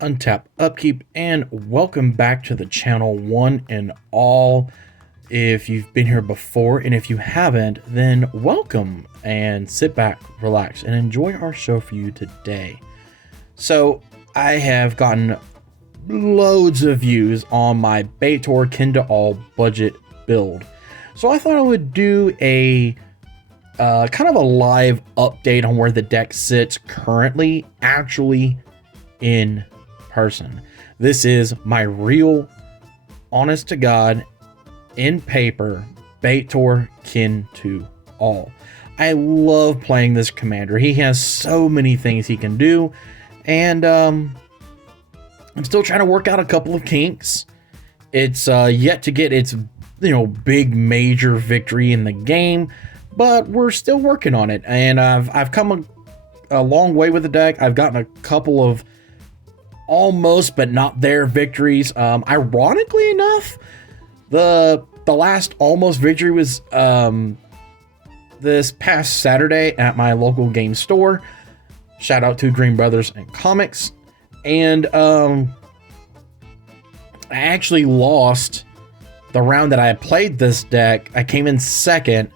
untap upkeep, and welcome back to the channel, one and all. If you've been here before, and if you haven't, then welcome, and sit back, relax, and enjoy our show for you today. So I have gotten loads of views on my Betor Kin budget build, so I thought I would do a kind of a live update on where the deck sits currently, actually in person. This is my real, honest to God, in paper Betor Kin to all. I love playing this commander. He has so many things he can do, and I'm still trying to work out a couple of kinks. It's yet to get its big major victory in the game, but we're still working on it, and I've come a long way with the deck. I've gotten a couple of almost but not there victories. Ironically enough, the last almost victory was this past Saturday at my local game store. Shout out to Green Brothers and Comics. And I actually lost the round that I played this deck. I came in second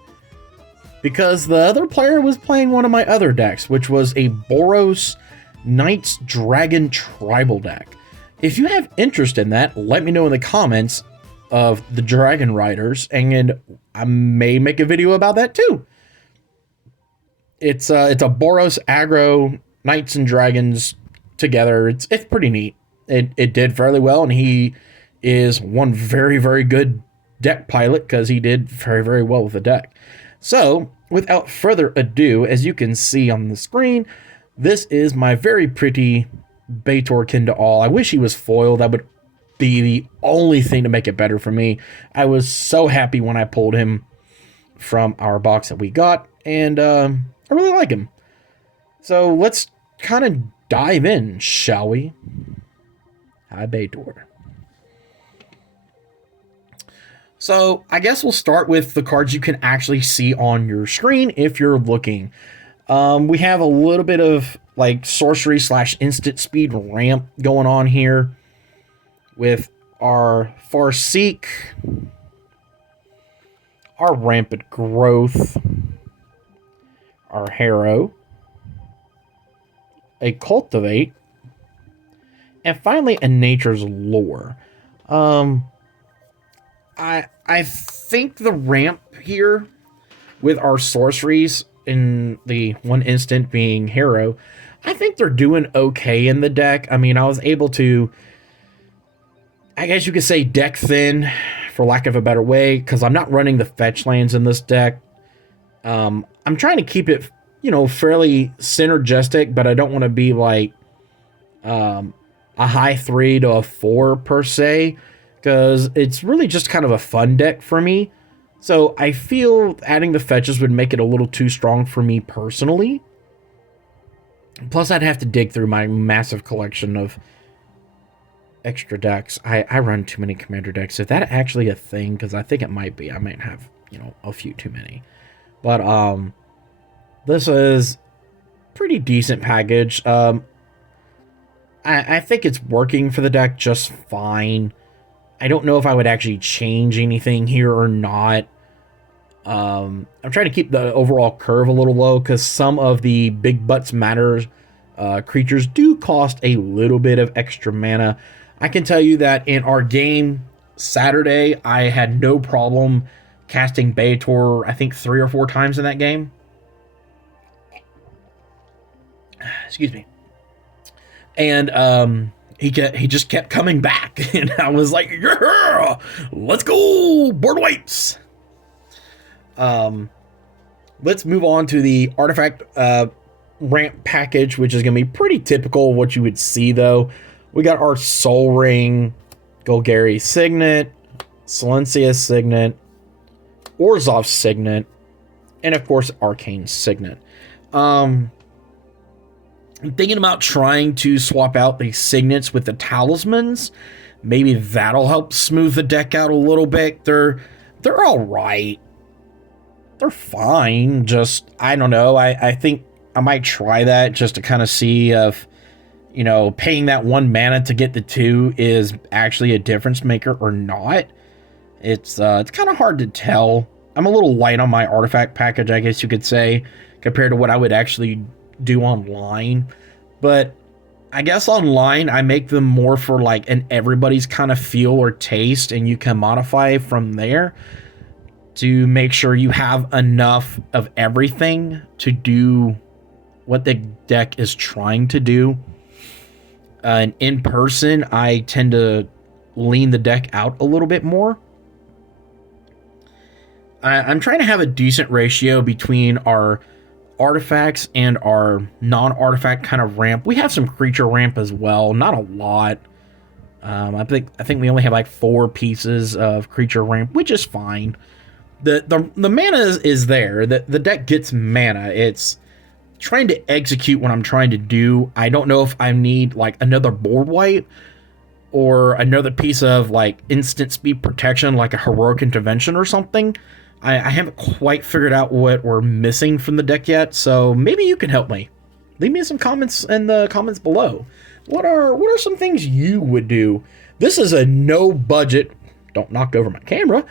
because the other player was playing one of my other decks, which was a Boros Knights Dragon Tribal deck. If you have interest in that, let me know in the comments of the Dragon Riders, and I may make a video about that too. It's a Boros aggro Knights and Dragons together. It's pretty neat. It did fairly well, and he is one very, very good deck pilot because he did very, very well with the deck. So, without further ado, as you can see on the screen, this is my very pretty Betor Kin to all. I wish he was foiled. That would be the only thing to make it better for me. I was so happy when I pulled him from our box that we got, and I really like him. So let's kind of dive in, shall we? Hi, Betor. So I guess we'll start with the cards you can actually see on your screen if you're looking. We have a little bit of like sorcery / instant speed ramp going on here with our Farseek, our rampant growth, our Harrow, a cultivate, and finally a nature's lore. I think the ramp here with our sorceries in the one instant being Harrow, I think they're doing okay in the deck. I mean, I was able to, I guess you could say, deck thin, for lack of a better way, because I'm not running the fetch lands in this deck. I'm trying to keep it, fairly synergistic, but I don't want to be like a high 3 to a 4 per se, because it's really just kind of a fun deck for me. So I feel adding the fetches would make it a little too strong for me personally. Plus, I'd have to dig through my massive collection of extra decks. I run too many commander decks. Is that actually a thing? Because I think it might be. I might have, a few too many. But this is pretty decent package. I think it's working for the deck just fine. I don't know if I would actually change anything here or not. I'm trying to keep the overall curve a little low because some of the big butts matter creatures do cost a little bit of extra mana. I can tell you that in our game Saturday, I had no problem casting Betor, I think 3 or 4 times in that game. Excuse me. And he just kept coming back, and I was like, yeah, let's go, board weights. Let's move on to the artifact ramp package, which is going to be pretty typical of what you would see, though. We got our Soul Ring, Golgari Signet, Silencia Signet, Orzhov Signet, and of course, Arcane Signet. I'm thinking about trying to swap out the signets with the talismans. Maybe that'll help smooth the deck out a little bit. They're all right. They're fine. Just, I don't know. I think I might try that just to kind of see if you know, paying that 1 mana to get the 2 is actually a difference maker or not. It's kind of hard to tell. I'm a little light on my artifact package, I guess you could say, compared to what I would actually do online. But I guess online I make them more for like an everybody's kind of feel or taste, and you can modify from there to make sure you have enough of everything to do what the deck is trying to do. And in person, I tend to lean the deck out a little bit more. I'm trying to have a decent ratio between our artifacts and our non-artifact kind of ramp. We have some creature ramp as well, not a lot. I think we only have like 4 pieces of creature ramp, which is fine. The mana is there. The deck gets mana. It's trying to execute what I'm trying to do. I don't know if I need like another board wipe or another piece of like instant speed protection, like a heroic intervention or something. I haven't quite figured out what we're missing from the deck yet, so maybe you can help me. Leave me some comments in the comments below. What are some things you would do? This is a no budget. Don't knock over my camera.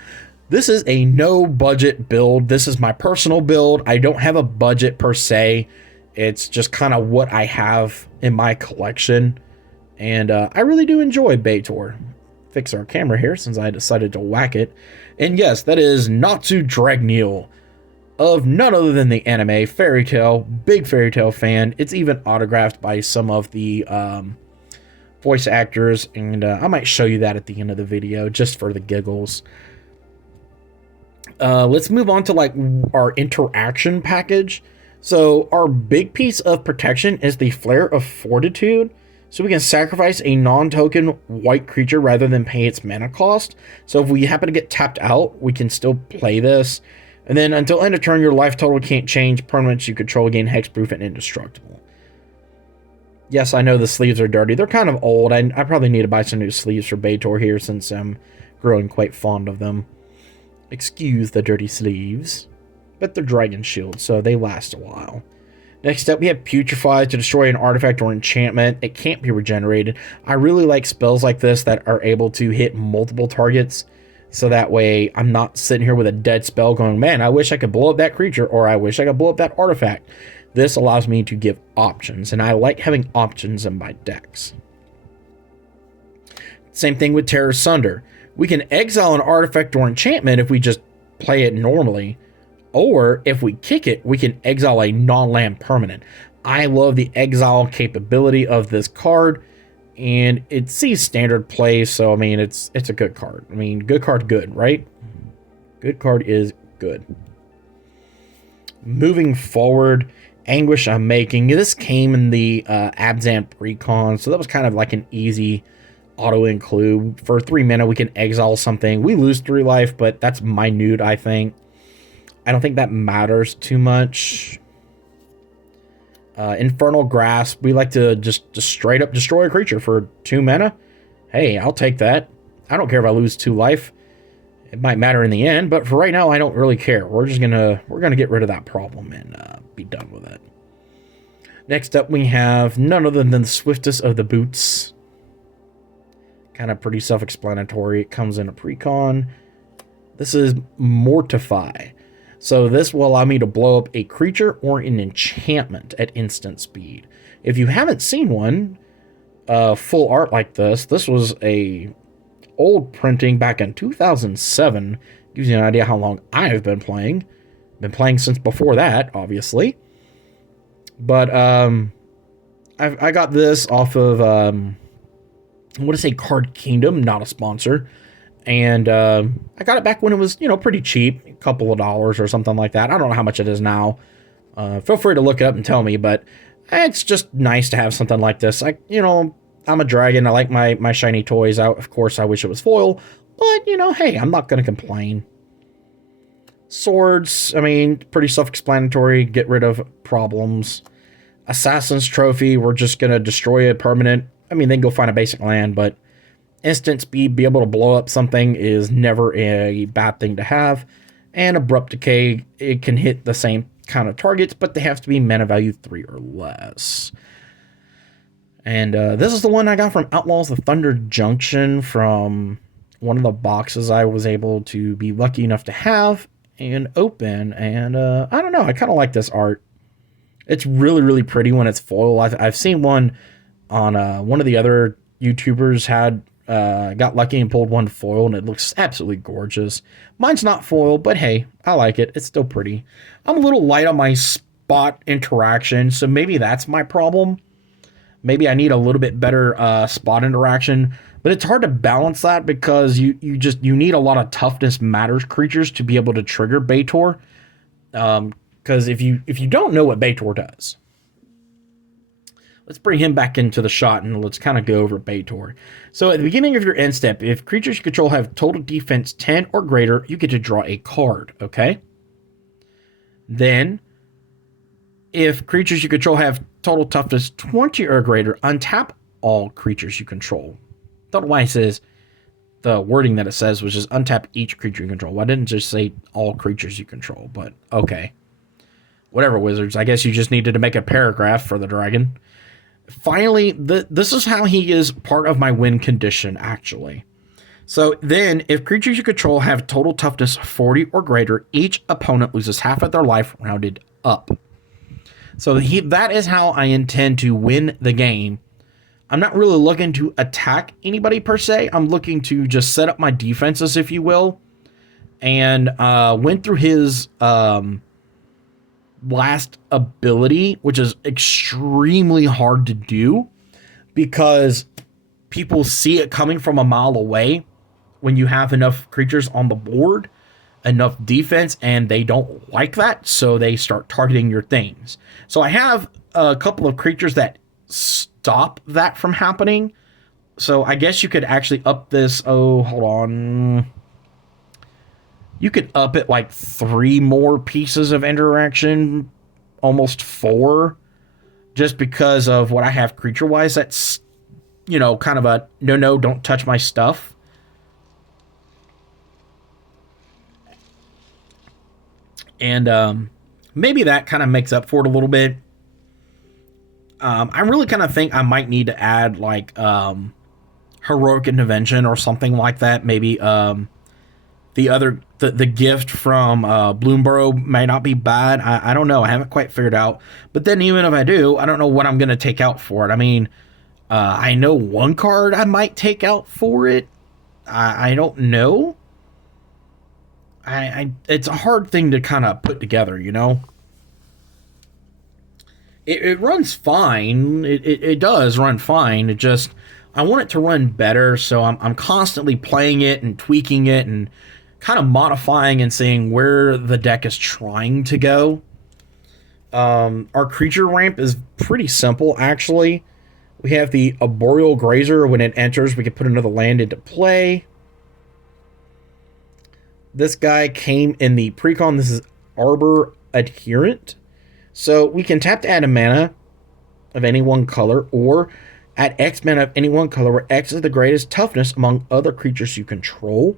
This is a no budget build. This is my personal build. I don't have a budget per se. It's just kind of what I have in my collection. And I really do enjoy Betor. Fix our camera here since I decided to whack it. And yes, that is Natsu Dragneel of none other than the anime Fairy Tail. Big Fairy Tail fan. It's even autographed by some of the voice actors. And I might show you that at the end of the video just for the giggles. Let's move on to like our interaction package. So our big piece of protection is the Flare of Fortitude. So we can sacrifice a non-token white creature rather than pay its mana cost. So if we happen to get tapped out, we can still play this. And then until end of turn, your life total can't change. Permanents you control gain hexproof and indestructible. Yes, I know the sleeves are dirty. They're kind of old. I probably need to buy some new sleeves for Betor here since I'm growing quite fond of them. Excuse the dirty sleeves. But they're dragon shield, so they last a while. Next up, we have Putrefy to destroy an artifact or enchantment. It can't be regenerated. I really like spells like this that are able to hit multiple targets. So that way, I'm not sitting here with a dead spell going, man, I wish I could blow up that creature, or I wish I could blow up that artifact. This allows me to give options, and I like having options in my decks. Same thing with Terror Sunder. We can exile an artifact or enchantment if we just play it normally. Or if we kick it, we can exile a non-land permanent. I love the exile capability of this card, and it sees standard play, so I mean it's a good card. I mean, good card, good, right? Good card is good. Moving forward, Anguish I'm making. This came in the Abzan Precon, so that was kind of like an easy auto include. For 3 mana, we can exile something. We lose 3 life, but that's minute, I think. I don't think that matters too much. Infernal Grasp. We like to just straight up destroy a creature for 2 mana. Hey, I'll take that. I don't care if I lose 2 life. It might matter in the end, but for right now, I don't really care. We're gonna get rid of that problem and be done with it. Next up, we have none other than the Swiftest of the Boots. Kind of pretty self-explanatory. It comes in a precon. This is Mortify. So this will allow me to blow up a creature or an enchantment at instant speed. If you haven't seen one, full art like this was a old printing back in 2007. Gives you an idea how long I've been playing. Been playing since before that, obviously. But I got this off of I want to say Card Kingdom, not a sponsor. And I got it back when it was, pretty cheap, a couple of dollars or something like that. I don't know how much it is now. Feel free to look it up and tell me, but it's just nice to have something like this. I'm a dragon. I like my shiny toys. Of course, I wish it was foil, but hey, I'm not going to complain. Swords, I mean, pretty self-explanatory. Get rid of problems. Assassin's Trophy, we're just going to destroy a permanent. I mean, they can go find a basic land, but instant speed, be able to blow up something is never a bad thing to have. And Abrupt Decay, it can hit the same kind of targets, but they have to be mana value 3 or less. And this is the one I got from Outlaws of Thunder Junction from one of the boxes I was able to be lucky enough to have and open. And I don't know, I kind of like this art. It's really, really pretty when it's foil. I've seen one on one of the other YouTubers had got lucky and pulled one foil, and it looks absolutely gorgeous. Mine's not foil, but hey, I like it. It's still pretty. I'm a little light on my spot interaction, so maybe that's my problem. Maybe I need a little bit better spot interaction, but it's hard to balance that because you need a lot of toughness matters creatures to be able to trigger Betor. Because if you don't know what Betor does, let's bring him back into the shot and let's kind of go over Betor. So at the beginning of your end step, if creatures you control have total defense 10 or greater, you get to draw a card, okay? Then, if creatures you control have total toughness 20 or greater, untap all creatures you control. Don't know why it says the wording that it says, which is untap each creature you control. Why didn't it just say all creatures you control? But okay. Whatever, wizards. I guess you just needed to make a paragraph for the dragon. Finally, this is how he is part of my win condition, actually. So then, if creatures you control have total toughness 40 or greater, each opponent loses half of their life rounded up. So that is how I intend to win the game. I'm not really looking to attack anybody per se. I'm looking to just set up my defenses, if you will. And went through his last ability, which is extremely hard to do because people see it coming from a mile away when you have enough creatures on the board, enough defense, and they don't like that, so they start targeting your things. So I have a couple of creatures that stop that from happening. So I guess you could actually up this. Oh, hold on. You could up it like 3 more pieces of interaction, almost 4, just because of what I have creature-wise. That's, kind of a no, don't touch my stuff. And maybe that kind of makes up for it a little bit. I really kind of think I might need to add like heroic intervention or something like that. Maybe the gift from Bloomborough may not be bad. I don't know. I haven't quite figured out. But then even if I do, I don't know what I'm going to take out for it. I mean, I know one card I might take out for it. I don't know. It's a hard thing to kind of put together, It runs fine. It does run fine. It just, I want it to run better, so I'm constantly playing it and tweaking it and kind of modifying and seeing where the deck is trying to go. Our creature ramp is pretty simple, actually. We have the Arboreal Grazer. When it enters, we can put another land into play. This guy came in the precon. This is Arbor Adherent. So we can tap to add a mana of any one color, or add X mana of any one color, where X is the greatest toughness among other creatures you control.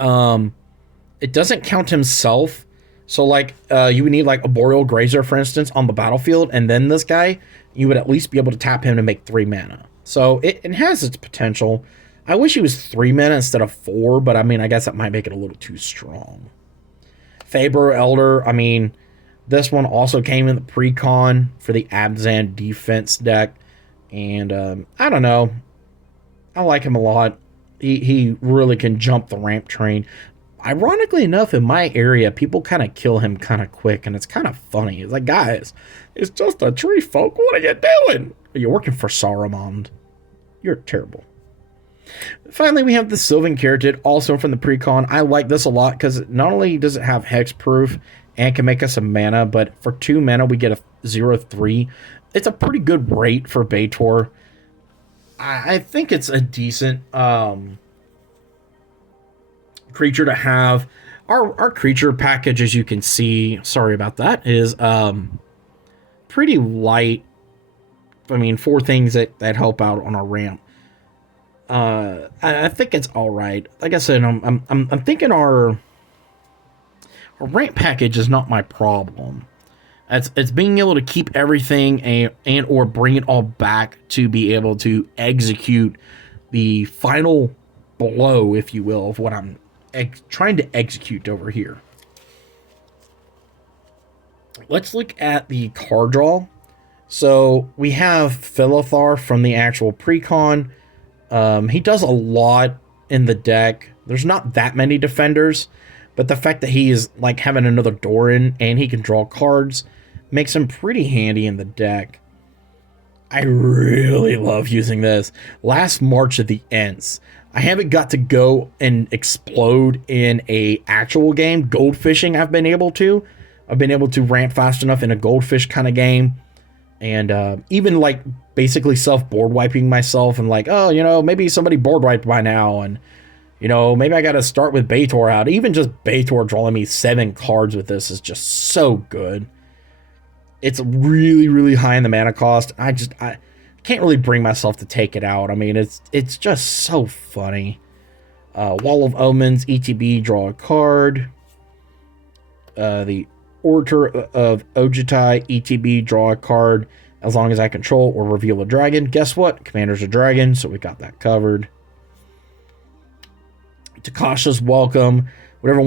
It doesn't count himself. So like you would need like a Arboreal Grazer, for instance, on the battlefield, and then this guy, you would at least be able to tap him to make 3 mana. So it has its potential. I wish he was 3 mana instead of 4, but I mean, I guess that might make it a little too strong. Faber Elder, I mean, this one also came in the precon for the Abzan defense deck, and I don't know. I like him a lot. He really can jump the ramp train. Ironically enough, in my area, people kind of kill him kind of quick, and it's kind of funny. It's like, guys, it's just a tree folk. What are you doing? You're working for Saruman. You're terrible. Finally, we have the Sylvan Caryatid, also from the precon. I like this a lot because not only does it have hexproof and can make us a mana, but for 2 mana, we get a 0/3. It's a pretty good rate for Betor. I think it's a decent creature to have. Our creature package, as you can see, sorry about that, is pretty light. I mean, 4 things that help out on our ramp. I think it's all right. Like I said, I'm thinking our ramp package is not my problem. It's being able to keep everything and or bring it all back to be able to execute the final blow, if you will, of what I'm trying to execute over here. Let's look at the card draw. So we have Philithar from the actual precon. He does a lot in the deck. There's not that many defenders, but the fact that he is like having another Doran and he can draw cards makes him pretty handy in the deck. I really love using this. Last March at the Ents, I haven't got to go and explode in a actual game. Goldfishing I've been able to ramp fast enough in a goldfish kind of game. And even like basically board wiping myself and like, oh, you know, maybe somebody board wiped by now. And, you know, maybe I got to start with Betor out. Even just Betor drawing me 7 cards with this is just so good. It's really, really high in the mana cost. I can't really bring myself to take it out. I mean, it's just so funny. Wall of Omens, ETB, draw a card. The Orator of Ojutai, ETB, draw a card as long as I control or reveal a dragon. Guess what? Commander's a dragon, so we got that covered. Takasha's Welcome. Whenever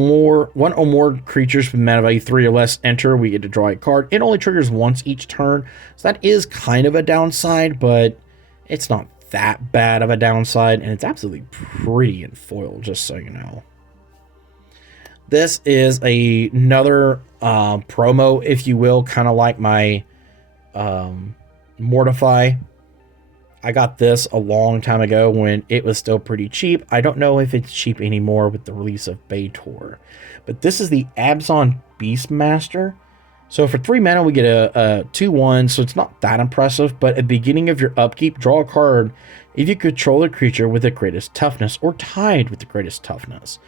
one or more creatures with mana value 3 or less enter, we get to draw a card. It only triggers once each turn, so that is kind of a downside, but it's not that bad of a downside, and it's absolutely pretty in foil, just so you know. This is another promo, if you will, kind of like my Mortify. I got this a long time ago when it was still pretty cheap. I don't know if it's cheap anymore with the release of Betor. But this is the Abzan Beastmaster. So for 3 mana, we get a 2/1, so it's not that impressive. But at the beginning of your upkeep, draw a card if you control a creature with the greatest toughness or tied with the greatest toughness.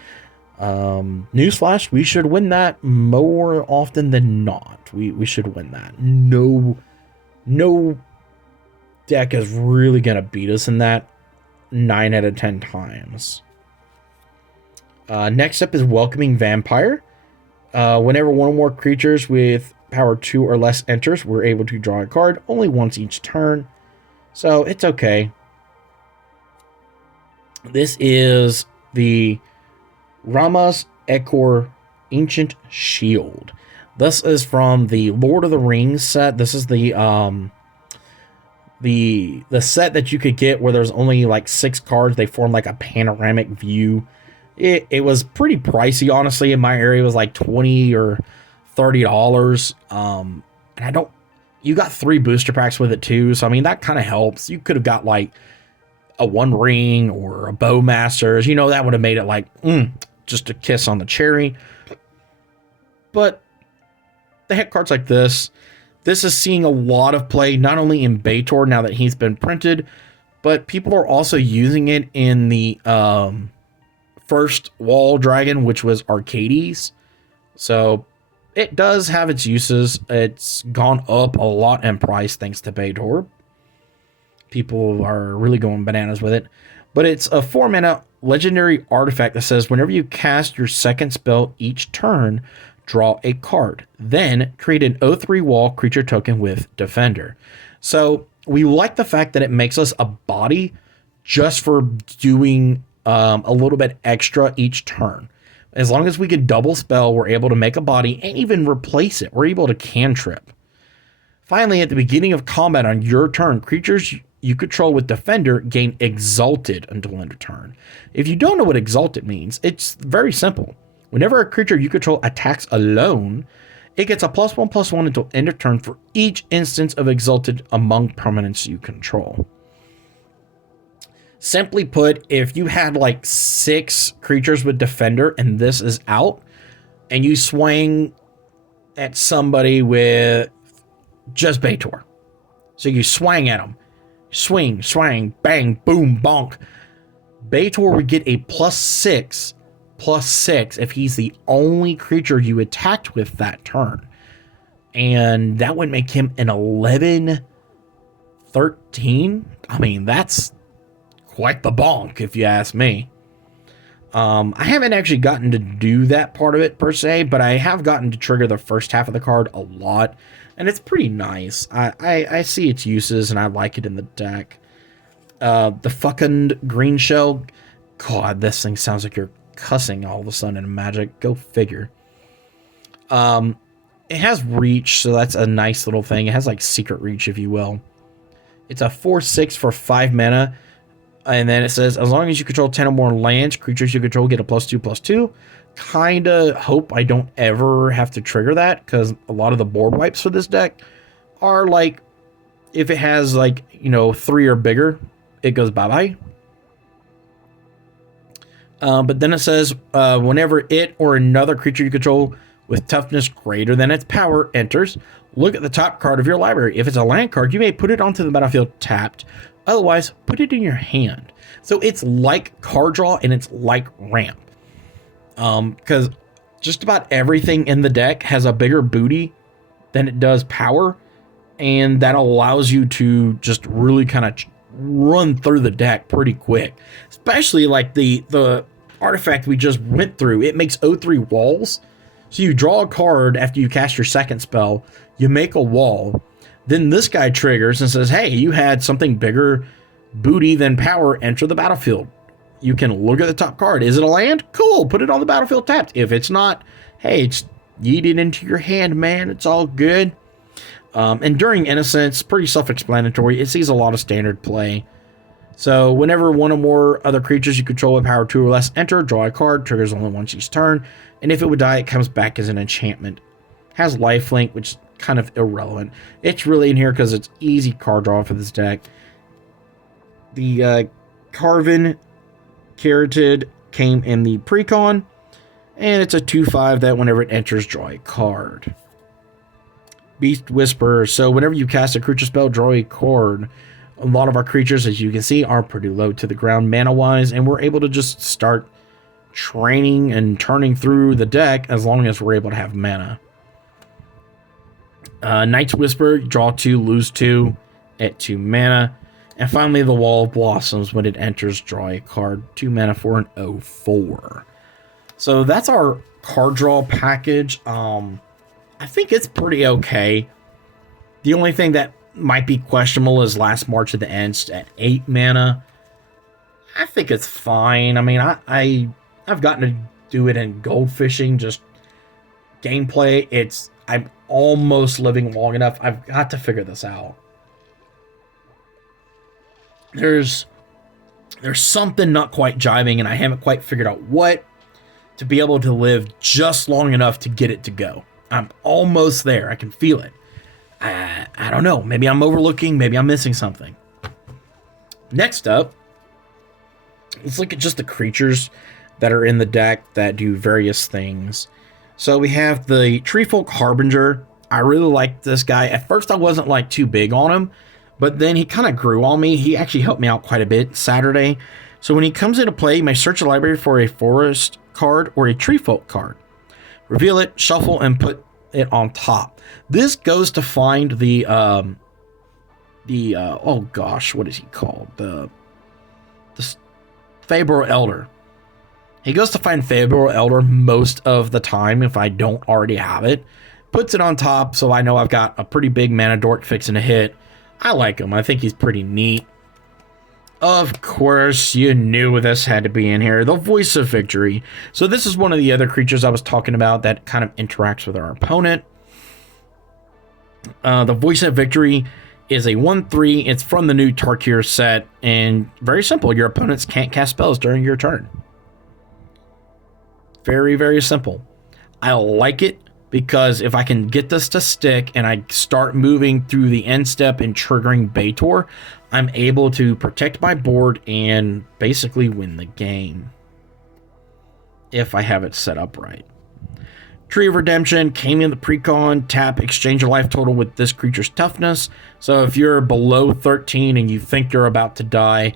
Newsflash, we should win that more often than not. We should win that. No deck is really gonna beat us in that 9 out of 10 times. Next up is Welcoming Vampire. Whenever one or more creatures with power 2 or less enters, we're able to draw a card only once each turn, so it's okay. This is the Rama's Ekor Ancient Shield. This is from the Lord of the Rings set. This is the set that you could get where there's only like 6 cards. They form like a panoramic view. It was pretty pricey, honestly. In my area, it was like $20 or $30. And you got 3 booster packs with it too. So I mean, that kind of helps. You could have got like a One Ring or a Bowmasters. You know, that would have made it like just a kiss on the cherry. But they had cards like this. This is seeing a lot of play, not only in Betor now that he's been printed, but people are also using it in the first wall dragon, which was Arcades. So it does have its uses. It's gone up a lot in price thanks to Betor. People are really going bananas with it. But it's a 4-mana legendary artifact that says whenever you cast your second spell each turn, draw a card. Then create an 0/3 wall creature token with Defender. So we like the fact that it makes us a body just for doing a little bit extra each turn. As long as we can double spell, we're able to make a body and even replace it. We're able to cantrip. Finally, at the beginning of combat on your turn, creatures you control with Defender gain Exalted until end of turn. If you don't know what Exalted means, it's very simple. Whenever a creature you control attacks alone, it gets a +1/+1 until end of turn for each instance of Exalted among permanents you control. Simply put, if you had like 6 creatures with Defender and this is out, and you swing at somebody with just Betor. So you swing at them. Swing, swang, bang, boom, bonk. Betor would get a +6/+6 if he's the only creature you attacked with that turn. And that would make him an 11/13. I mean, that's quite the bonk, if you ask me. I haven't actually gotten to do that part of it per se, but I have gotten to trigger the first half of the card a lot, and it's pretty nice. I see its uses, and I like it in the deck. The fucking green shell. God, this thing sounds like you're cussing all of a sudden in Magic. Go figure. It has reach, so that's a nice little thing. It has like secret reach, if you will. It's a 4/6 for 5 mana. And then it says, as long as you control 10 or more lands, creatures you control get a +2/+2. Kinda hope I don't ever have to trigger that, because a lot of the board wipes for this deck are like, if it has like, 3 or bigger, it goes bye-bye. But then it says, whenever it or another creature you control with toughness greater than its power enters, look at the top card of your library. If it's a land card, you may put it onto the battlefield tapped. Otherwise, put it in your hand. So it's like card draw and it's like ramp. Because just about everything in the deck has a bigger booty than it does power. And that allows you to just really kind of run through the deck pretty quick. Especially like the artifact we just went through. It makes 0/3 walls. So you draw a card after you cast your second spell. You make a wall. Then this guy triggers and says, hey, you had something bigger booty than power enter the battlefield. You can look at the top card. Is it a land? Cool. Put it on the battlefield tapped. If it's not, hey, it's yeet it into your hand, man. It's all good. Enduring Innocence, pretty self-explanatory. It sees a lot of standard play. So whenever one or more other creatures you control with power 2 or less enter, draw a card. Triggers only once each turn. And if it would die, it comes back as an enchantment. Has lifelink, which is kind of irrelevant. It's really in here because it's easy card draw for this deck. The Carven Carotid came in the precon, and it's a 2/5 that whenever it enters, draw a card. Beast Whisperer. So whenever you cast a creature spell, draw a card. A lot of our creatures, as you can see, are pretty low to the ground mana-wise, and we're able to just start training and turning through the deck as long as we're able to have mana. Night's Whisper, draw 2, lose 2 at 2 mana. And finally, the Wall of Blossoms, when it enters, draw a card, 2 mana for an 0/4. So that's our card draw package. I think it's pretty okay. The only thing that might be questionable is Last March of the Ents at 8 mana. I think it's fine. I mean, I've gotten to do it in goldfishing, just gameplay. I'm almost living long enough. I've got to figure this out. There's something not quite jiving, and I haven't quite figured out what, to be able to live just long enough to get it to go. I'm almost there. I can feel it. I don't know. Maybe I'm overlooking. Maybe I'm missing something. Next up, let's look at just the creatures that are in the deck that do various things. So we have the Treefolk Harbinger. I really like this guy. At first, I wasn't like too big on him, but then he kind of grew on me. He actually helped me out quite a bit Saturday. So when he comes into play, you may search a library for a forest card or a Treefolk card. Reveal it, shuffle, and put it on top. This goes to find the oh gosh, what is he called? The Fabro Elder. He goes to find Fabro Elder most of the time if I don't already have it. Puts it on top, so I know I've got a pretty big mana dork fixing to hit. I like him. I think he's pretty neat. Of course, you knew this had to be in here. The Voice of Victory. So this is one of the other creatures I was talking about that kind of interacts with our opponent. The Voice of Victory is a 1/3. It's from the new Tarkir set, and very simple. Your opponents can't cast spells during your turn. Very, very simple. I like it because if I can get this to stick and I start moving through the end step and triggering Betor, I'm able to protect my board and basically win the game. If I have it set up right. Tree of Redemption came in the precon. Tap, exchange your life total with this creature's toughness. So if you're below 13 and you think you're about to die,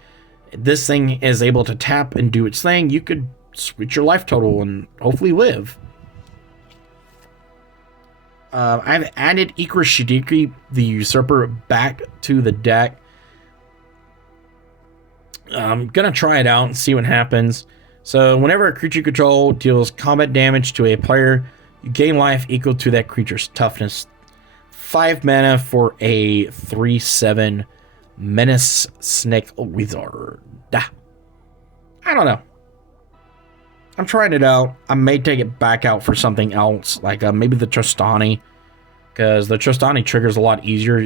this thing is able to tap and do its thing. You could switch your life total and hopefully live. I've added Ikra Shidiki, the Usurper, back to the deck. I'm going to try it out and see what happens. So whenever a creature you control deals combat damage to a player, you gain life equal to that creature's toughness. 5 mana for a 3/7 Menace Snake Wizard. I don't know. I'm trying it out. I may take it back out for something else, like maybe the Trostani, because the Trostani triggers a lot easier.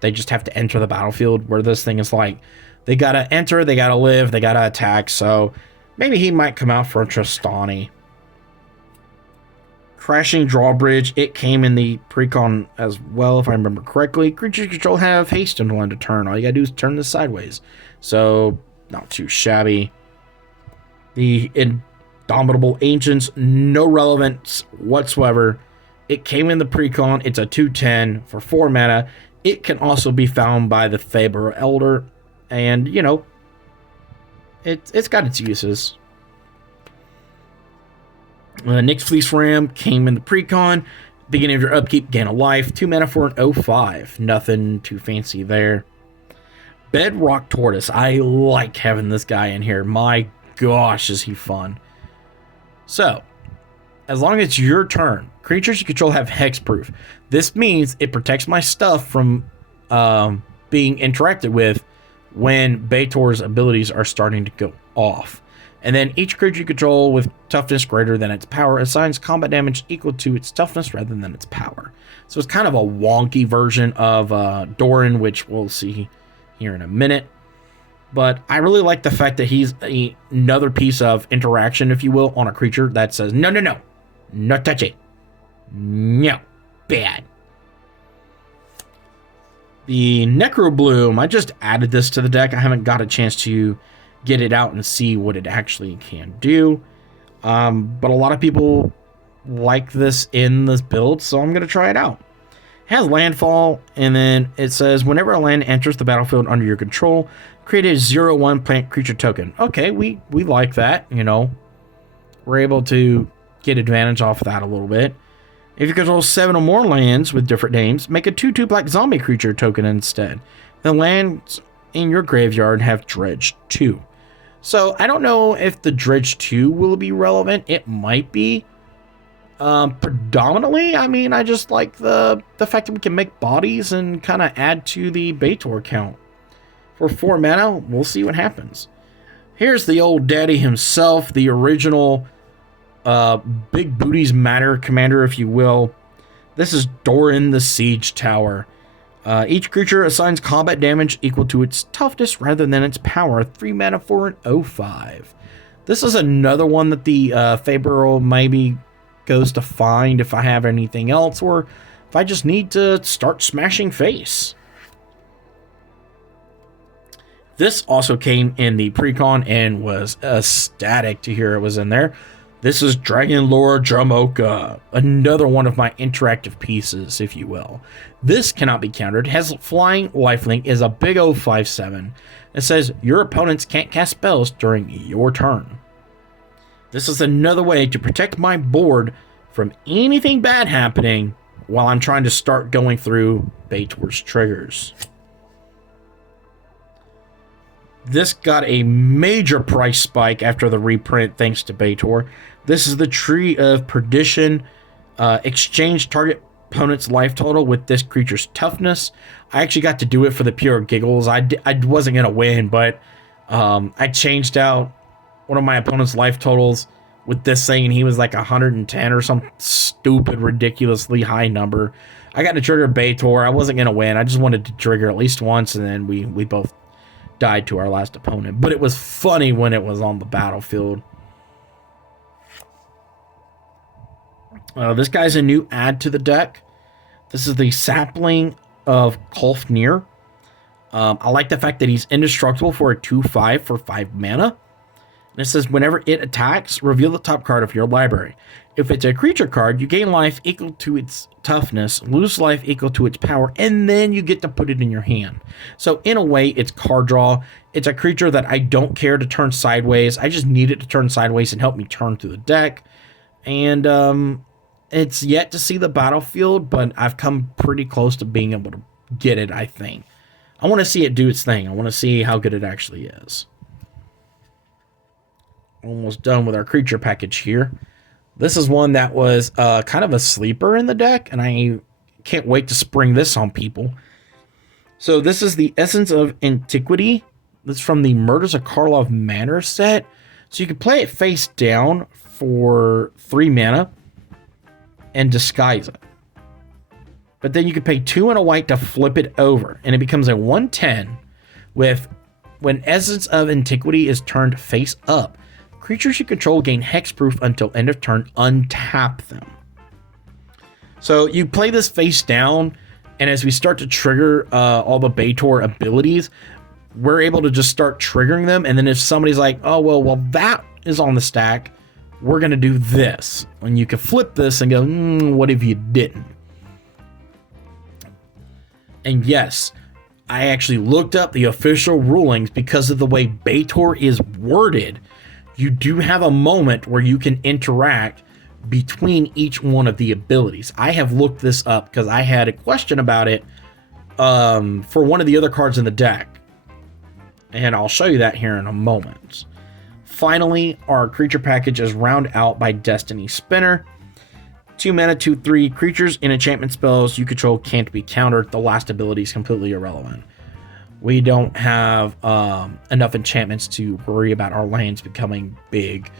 They just have to enter the battlefield, where this thing is like, they gotta enter, they gotta live, they gotta attack, so maybe he might come out for a Trostani. Crashing Drawbridge, it came in the precon as well, if I remember correctly. Creatures you control have haste until end of turn. All you gotta do is turn this sideways. So, not too shabby. The Indomitable Ancients, no relevance whatsoever. It came in the precon. It's a 2/10 for 4 mana. It can also be found by the Faber Elder. And, you know, it's got its uses. Nyx Fleece Ram came in the precon. Beginning of your upkeep, gain a life. 2 mana for an 0/5. Nothing too fancy there. Bedrock Tortoise. I like having this guy in here. My gosh, is he fun. So, as long as it's your turn, creatures you control have hexproof. This means it protects my stuff from being interacted with when Betor's abilities are starting to go off. And then each creature you control with toughness greater than its power assigns combat damage equal to its toughness rather than its power. So it's kind of a wonky version of Doran, which we'll see here in a minute. But I really like the fact that he's another piece of interaction, if you will, on a creature that says, no, no, no, no touch it. No, bad. The Necrobloom, I just added this to the deck. I haven't got a chance to get it out and see what it actually can do. But a lot of people like this in this build, so I'm going to try it out. It has landfall, and then it says, whenever a land enters the battlefield under your control, create a 0/1 plant creature token. Okay, we like that, you know. We're able to get advantage off of that a little bit. If you control 7 or more lands with different names, make a 2/2 black zombie creature token instead. The lands in your graveyard have Dredge 2. So I don't know if the Dredge 2 will be relevant. It might be. Predominantly, I mean, I just like the fact that we can make bodies and kind of add to the Betor count. For 4 mana, we'll see what happens. Here's the old daddy himself, the original Big Booties Matter commander, if you will. This is Doran the Siege Tower. Each creature assigns combat damage equal to its toughness rather than its power. 3 mana for an 0/5. This is another one that the Faber maybe goes to find if I have anything else, or if I just need to start smashing face. This also came in the precon and was ecstatic to hear it was in there. This is Dragon Lore Jamoka, another one of my interactive pieces, if you will. This cannot be countered, has flying lifelink, is a big 0/5/7. It says your opponents can't cast spells during your turn. This is another way to protect my board from anything bad happening while I'm trying to start going through Betor's triggers. This got a major price spike after the reprint thanks to Betor. This is the Tree of Perdition. Exchange target opponent's life total with this creature's toughness. I actually got to do it for the pure giggles. I wasn't going to win, but I changed out one of my opponent's life totals with this thing, and he was like 110 or some stupid, ridiculously high number. I got to trigger Betor. I wasn't going to win. I just wanted to trigger at least once, and then we both died to our last opponent. But it was funny when it was on the battlefield. This guy's a new add to the deck. This is the Sapling of Kolfnir. I like the fact that he's indestructible for a 2/5 for 5 mana. And it says, whenever it attacks, reveal the top card of your library. If it's a creature card, you gain life equal to its toughness, lose life equal to its power, and then you get to put it in your hand. So in a way, it's card draw. It's a creature that I don't care to turn sideways. I just need it to turn sideways and help me turn through the deck. And it's yet to see the battlefield, but I've come pretty close to being able to get it, I think. I want to see it do its thing. I want to see how good it actually is. almost done with our creature package here. This is one that was kind of a sleeper in the deck, and I can't wait to spring this on people. So this is the Essence of Antiquity. This is from the Murders of Karlov Manor set. So you can play it face down for 3 mana and disguise it. But then you can pay 2 and a white to flip it over, and it becomes a 1/10 with when Essence of Antiquity is turned face up. Creatures you control gain hexproof until end of turn. Untap them. So you play this face down, and as we start to trigger all the Betor abilities, we're able to just start triggering them. And then if somebody's like, oh, well, that is on the stack, we're going to do this. And you can flip this and go, what if you didn't? And yes, I actually looked up the official rulings because of the way Betor is worded. You do have a moment where you can interact between each one of the abilities. I have looked this up because I had a question about it for one of the other cards in the deck. And I'll show you that here in a moment. Finally, our creature package is rounded out by Destiny Spinner. 2 mana, 2/3 creatures and enchantment spells you control can't be countered. The last ability is completely irrelevant. We don't have enough enchantments to worry about our lands becoming big.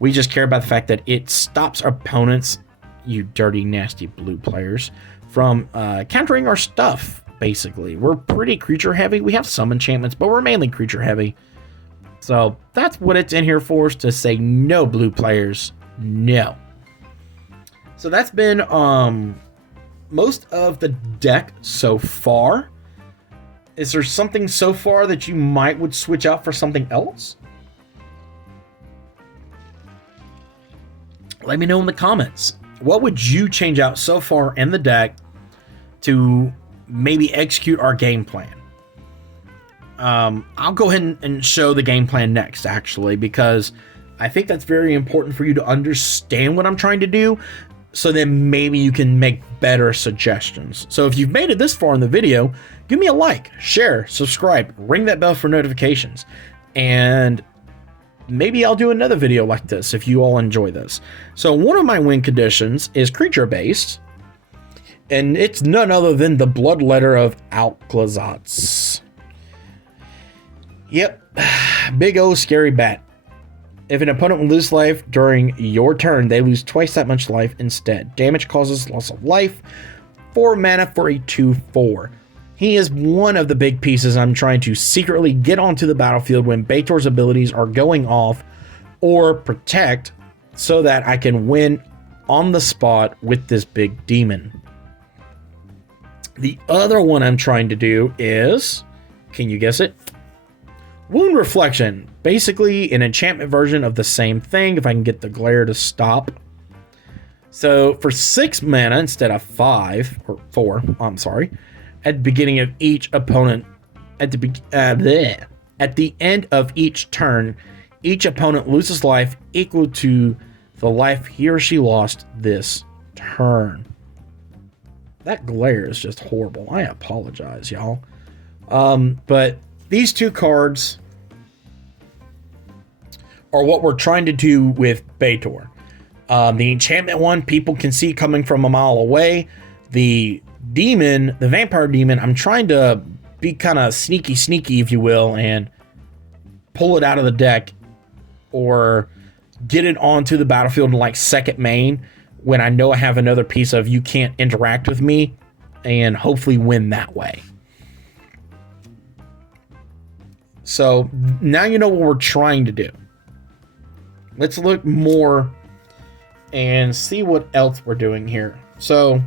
We just care about the fact that it stops opponents, you dirty, nasty blue players, from countering our stuff, basically. We're pretty creature heavy. We have some enchantments, but we're mainly creature heavy. So that's what it's in here for, is to say no, blue players, no. So that's been most of the deck so far. Is there something so far that you would switch out for something else? Let me know in the comments. What would you change out so far in the deck to maybe execute our game plan? I'll go ahead and show the game plan next, actually, because I think that's very important for you to understand what I'm trying to do, so then maybe you can make better suggestions. So if you've made it this far in the video, give me a like, share, subscribe, ring that bell for notifications, and maybe I'll do another video like this if you all enjoy this. So one of my win conditions is creature based, and it's none other than the Bloodletter of Alclazatz. Yep, big old scary bat. If an opponent loses life during your turn, they lose twice that much life instead. Damage causes loss of life. 4 mana for a 2/4. He is one of the big pieces I'm trying to secretly get onto the battlefield when Betor's abilities are going off, or protect, so that I can win on the spot with this big demon. The other one I'm trying to do is, can you guess it? Wound Reflection. Basically an enchantment version of the same thing, if I can get the glare to stop. So for 6 mana instead of 5, or 4, I'm sorry, at the beginning of each opponent, at the end of each turn, each opponent loses life equal to the life he or she lost this turn. That glare is just horrible. I apologize, y'all. But these two cards are what we're trying to do with Betor. The enchantment one, people can see coming from a mile away. The demon, the vampire demon, I'm trying to be kind of sneaky, if you will, and pull it out of the deck or get it onto the battlefield in like second main when I know I have another piece of you can't interact with me, and hopefully win that way. So now you know what we're trying to do. Let's look more and see what else we're doing here. So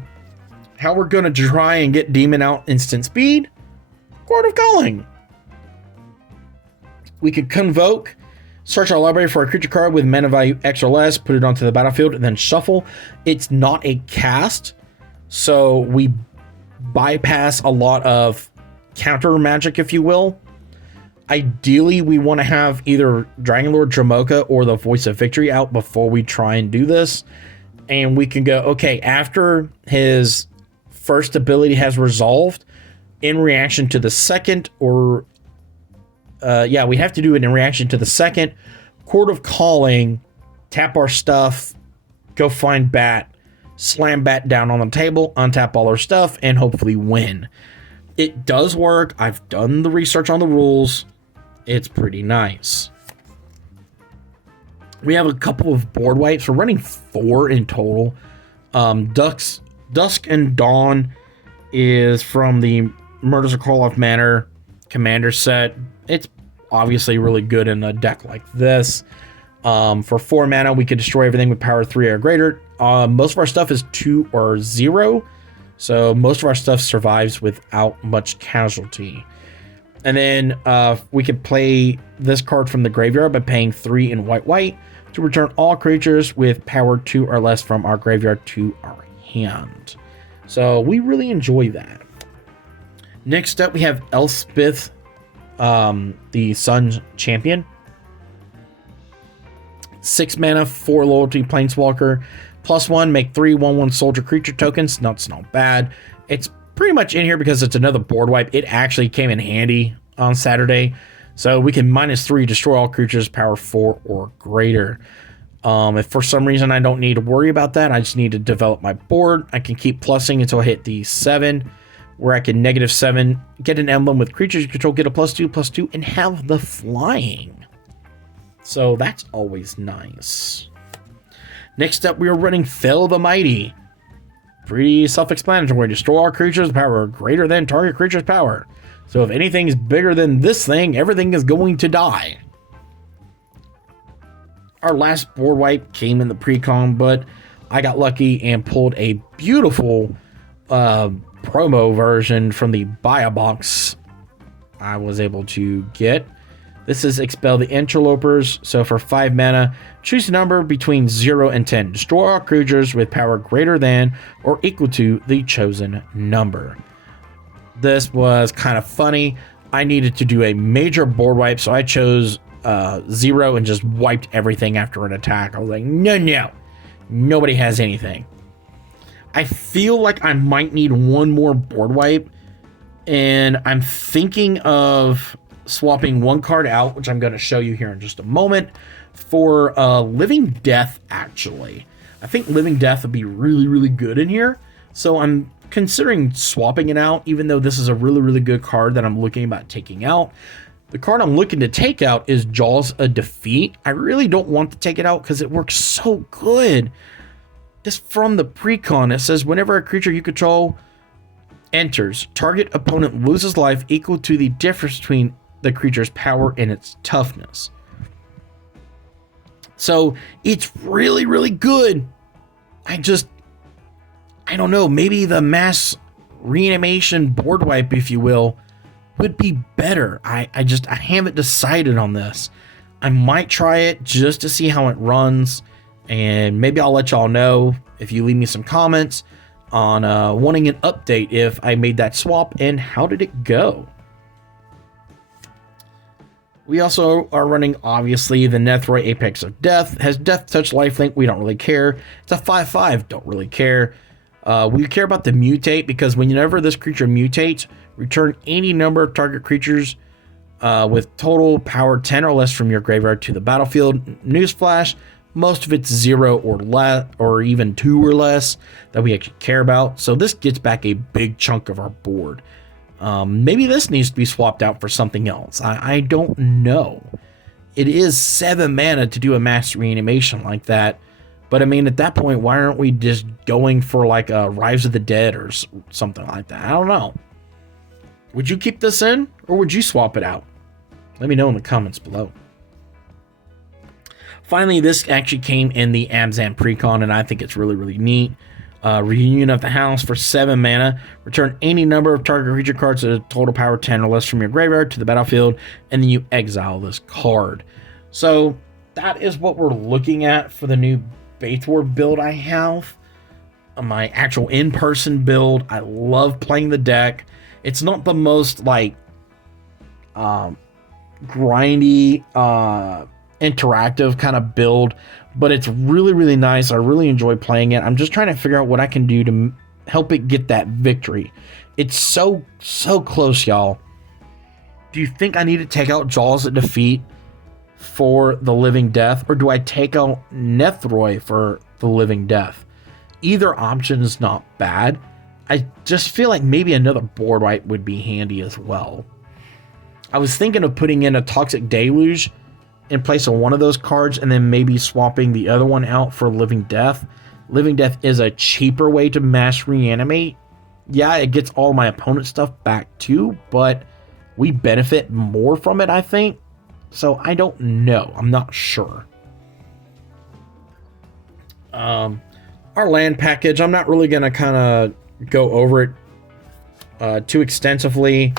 how we're going to try and get demon out instant speed. Court of Calling. We could convoke, search our library for a creature card with mana value X or less, put it onto the battlefield, and then shuffle. It's not a cast, so we bypass a lot of counter magic, if you will. Ideally, we want to have either Dragonlord Dramoka or the Voice of Victory out before we try and do this. And we can go, okay, after his first ability has resolved, in reaction to the second, or we have to do it in reaction to the second, Chord of Calling, tap our stuff, go find Bat, slam Bat down on the table, untap all our stuff, and hopefully win. It does work. I've done the research on the rules. It's pretty nice. We have a couple of board wipes. We're running 4 in total. Dusk and Dawn is from the Murders of Karloff Manor Commander set. It's obviously really good in a deck like this. For 4 mana, we could destroy everything with power 3 or greater. Most of our stuff is 2 or 0. So most of our stuff survives without much casualty. And then we could play this card from the graveyard by paying 3 in white to return all creatures with power 2 or less from our graveyard to our hand. So we really enjoy that. Next up, we have Elspeth, the Sun Champion. 6 mana, 4 loyalty, Planeswalker. +1, make 3 1/1 soldier creature tokens. That's not bad. It's pretty much in here because it's another board wipe. It actually came in handy on Saturday. So we can -3, destroy all creatures, power 4 or greater. If for some reason I don't need to worry about that, I just need to develop my board. I can keep plussing until I hit the 7, where I can -7, get an emblem with creatures you control, get a +2/+2, and have the flying. So that's always nice. Next up, we are running Fell the Mighty. Pretty self-explanatory. Destroy all creatures with power greater than target creature's power. So if anything is bigger than this thing, everything is going to die. Our last board wipe came in the pre-con, but I got lucky and pulled a beautiful promo version from the buy-a-box I was able to get. This is Expel the Interlopers. So for 5 mana, choose a number between 0 and 10. Destroy all creatures with power greater than or equal to the chosen number. This was kind of funny. I needed to do a major board wipe, so I chose 0 and just wiped everything after an attack. I was like, no. Nobody has anything. I feel like I might need one more board wipe, and I'm thinking of swapping one card out, which I'm going to show you here in just a moment, for Living Death, actually. I think Living Death would be really, really good in here. So I'm considering swapping it out, even though this is a really, really good card that I'm looking about taking out. The card I'm looking to take out is Jaws of Defeat. I really don't want to take it out because it works so good. Just from the pre-con, it says whenever a creature you control enters, target opponent loses life equal to the difference between the creature's power and its toughness. So it's really, really good. I don't know, maybe the mass reanimation board wipe, if you will, would be better. I haven't decided on this. I might try it just to see how it runs, and maybe I'll let y'all know if you leave me some comments on wanting an update if I made that swap and how did it go. We also are running, obviously, the Nethroi Apex of Death. Has Death Touch lifelink. We don't really care. It's a 5/5. Don't really care. We care about the mutate because whenever this creature mutates, return any number of target creatures with total power 10 or less from your graveyard to the battlefield. Newsflash, most of it's 0 or less, or even 2 or less that we actually care about. So this gets back a big chunk of our board. Maybe this needs to be swapped out for something else. I don't know. It is 7 mana to do a mass reanimation like that. But I mean, at that point, why aren't we just going for like a Rise of the Dead or something like that? I don't know. Would you keep this in or would you swap it out? Let me know in the comments below. Finally, this actually came in the Abzan Precon, and I think it's really, really neat. Reunion of the House for 7 mana. Return any number of target creature cards at a total power 10 or less from your graveyard to the battlefield, and then you exile this card. So that is what we're looking at for the new Betor build I have. My actual in-person build. I love playing the deck. It's not the most like grindy, interactive kind of build, but it's really, really nice. I really enjoy playing it. I'm just trying to figure out what I can do to help it get that victory. It's so close, y'all. Do you think I need to take out Jaws of Defeat for the Living Death, or do I take out Nethroi for the Living Death? Either option is not bad. I just feel like maybe another board wipe would be handy as well. I was thinking of putting in a Toxic Deluge in place of one of those cards, and then maybe swapping the other one out for Living Death. Living Death is a cheaper way to mass reanimate. Yeah, it gets all my opponent stuff back too, but we benefit more from it, I think. So I don't know. I'm not sure. Our land package, I'm not really going to kind of go over it too extensively.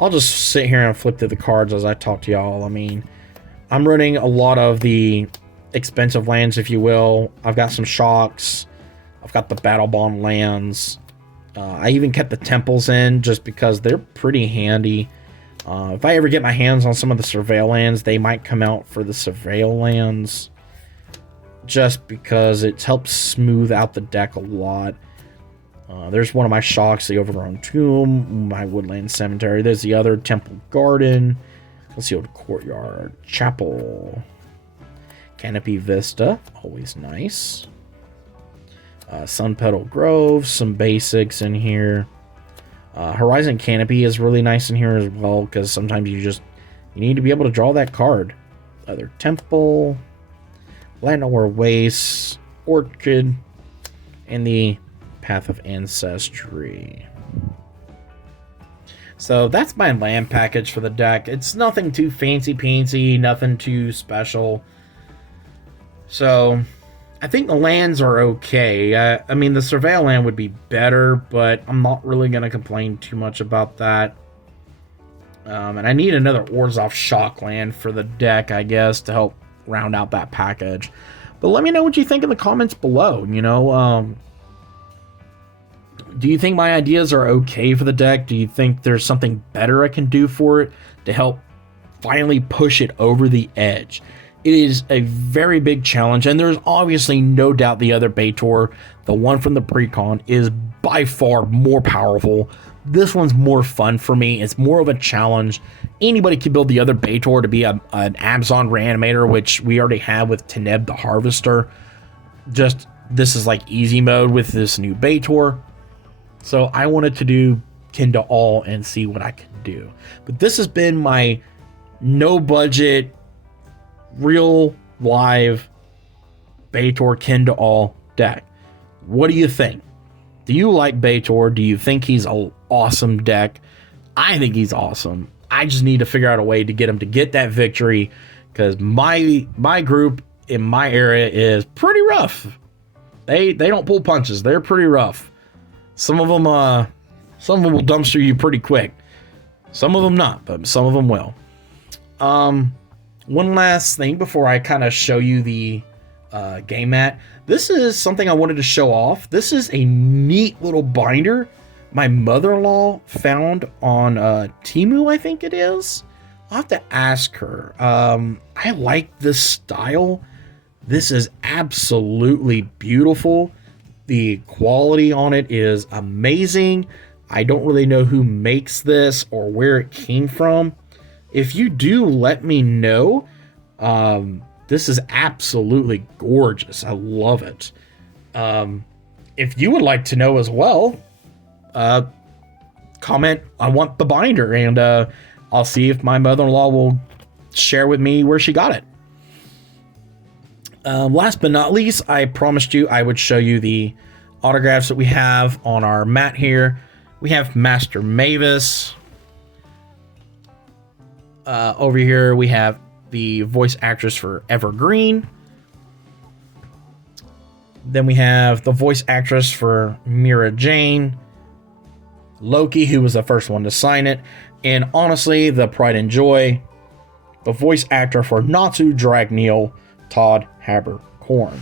I'll just sit here and flip through the cards as I talk to y'all. I mean, I'm running a lot of the expensive lands, if you will. I've got some shocks. I've got the battle bond lands. I even kept the temples in just because they're pretty handy. If I ever get my hands on some of the surveil lands, they might come out for the surveil lands, just because it helps smooth out the deck a lot. There's one of my shocks, the Overgrown Tomb, my Woodland Cemetery. There's the other, Temple Garden, Concealed Courtyard, Chapel, Canopy Vista, always nice. Sun Petal Grove, some basics in here. Horizon Canopy is really nice in here as well, because sometimes you need to be able to draw that card. Other Temple, Landowner Waste, Orchid, and the Path of Ancestry. So that's my land package for the deck. It's nothing too fancy-pantsy, nothing too special. So I think the lands are okay. I mean, the Surveil land would be better, but I'm not really going to complain too much about that. And I need another Orzhov Shock land for the deck, I guess, to help round out that package. But let me know what you think in the comments below. You know, do you think my ideas are okay for the deck? Do you think there's something better I can do for it to help finally push it over the edge? It is a very big challenge, and there's obviously no doubt the other Betor, the one from the pre-con, is by far more powerful. This one's more fun for me. It's more of a challenge. Anybody can build the other Betor to be an Abzan Reanimator, which we already have with Teneb the Harvester. Just, this is like easy mode with this new Betor. So I wanted to do Kin to All and see what I could do. But this has been my no-budget, real live Betor Kin to All deck. What do you think? Do you like Betor? Do you think he's an awesome deck? I think he's awesome. I just need to figure out a way to get him to get that victory, because my group in my area is pretty rough. They don't pull punches. They're pretty rough. Some of them will dumpster you pretty quick. Some of them not, but some of them will. One last thing before I kind of show you the game mat. This is something I wanted to show off. This is a neat little binder my mother-in-law found on Temu, I think it is. I'll have to ask her. I like this style. This is absolutely beautiful. The quality on it is amazing. I don't really know who makes this or where it came from. If you do, let me know. This is absolutely gorgeous. I love it. If you would like to know as well, comment, I want the binder, and I'll see if my mother-in-law will share with me where she got it. Last but not least, I promised you I would show you the autographs that we have on our mat here. We have Master Mavis. Over here we have the voice actress for Evergreen. Then we have the voice actress for Mira Jane. Loki, who was the first one to sign it. And honestly, the pride and joy, the voice actor for Natsu Dragneel, Todd Haberkorn.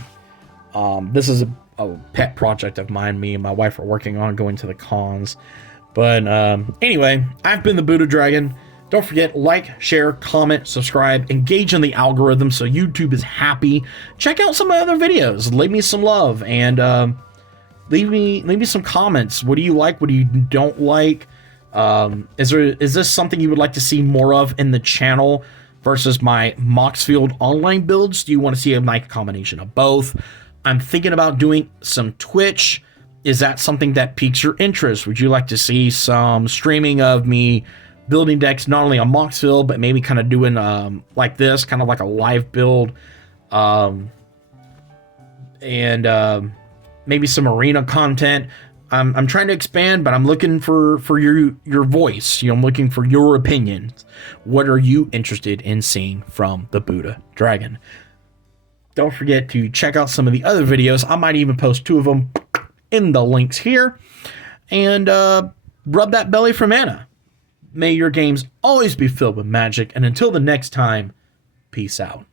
This is a pet project of mine. Me and my wife are working on going to the cons. But anyway, I've been the Buddha Dragon. Don't forget, like, share, comment, subscribe, engage in the algorithm so YouTube is happy. Check out some of my other videos. Leave me some love, and leave me some comments. What do you like? What do you don't like? Is this something you would like to see more of in the channel? versus my Moxfield online builds? Do you want to see a nice combination of both? I'm thinking about doing some Twitch. Is that something that piques your interest? Would you like to see some streaming of me building decks, not only on Moxfield, but maybe kind of doing like this, kind of like a live build, and maybe some arena content? I'm trying to expand, but I'm looking for your voice. I'm looking for your opinions. What are you interested in seeing from the Buddha Dragon? Don't forget to check out some of the other videos. I might even post 2 of them in the links here. And rub that belly for mana. May your games always be filled with magic. And until the next time, peace out.